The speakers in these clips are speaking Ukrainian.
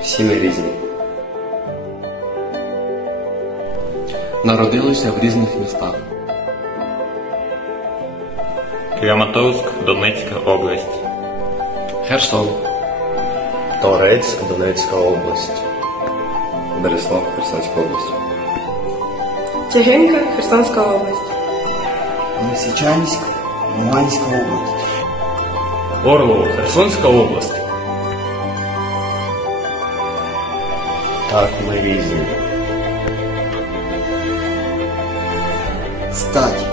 Всі різні. Народилися в різних містах. Краматорськ, Донецька область. Херсон, Торець, Донецька область. Береслав, Херсонська область. Тягинка, Херсонська область. Лисичанськ, Луганська область. Орлово, Херсонська область. Так, ми різні. Стать,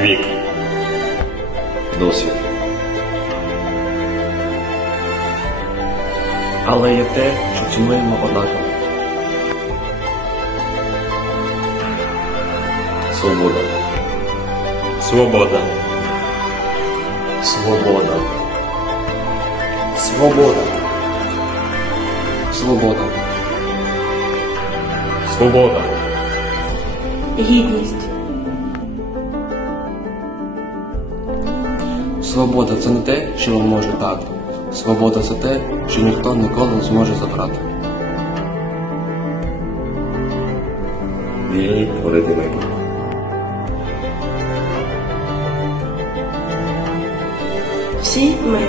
Вік. Досвід. але є те, що цінуємо однаково. Свобода. Свобода. Свобода. свобода, Свобода, Свобода. Гідність. свобода це не те, що вам може дати. Свобода це те, що ніхто ніколи не зможе забрати. Вільні творити майбутнє. Всі ми